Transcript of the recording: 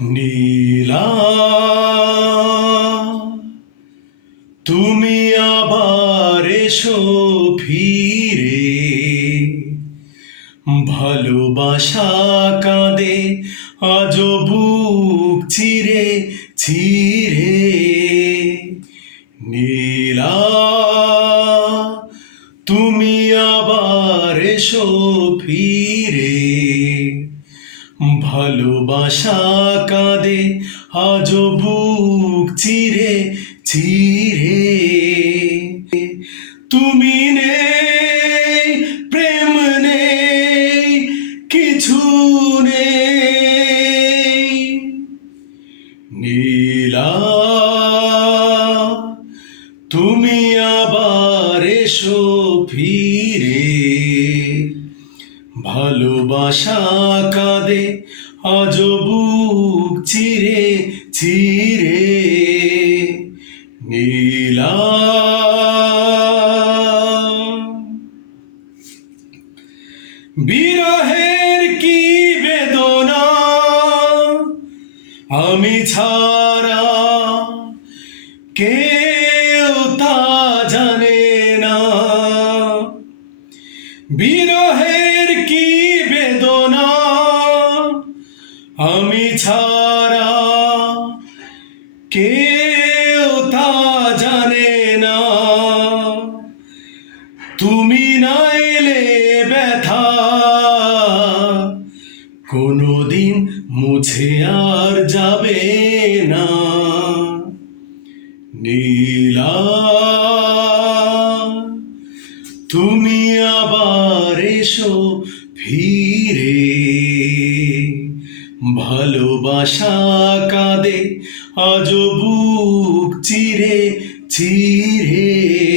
নীলা, তুমি আবার এসো ফিরে। ভালোবাসা কাঁদে আজও বুক চিরে চিরে। নীলা, তুমি আবার এসো ফিরে। ভালোবাসা কাঁদে আজও বুক চিরে চিরে। তুমি নেই, প্রেম নেই, কিছু নেই। নীলা, তুমি আবার এসো ফিরে। ভালোবাসা কাঁদে আজও বুক চিরে চিরে। নীলা, বিরহের কি বেদনা আমি ছাড়া কেউ তা জানে না। বিরহের কি বেদনা আমি ছাড়া কেউ তা জানে না। তুমি না এলে ব্যথা কোনোদিন মুছে আর যাবে না। নীলা, তুমি আবার এসো ফিরে। ভালোবাসা কাঁদে আজও বুক চিরে চিরে।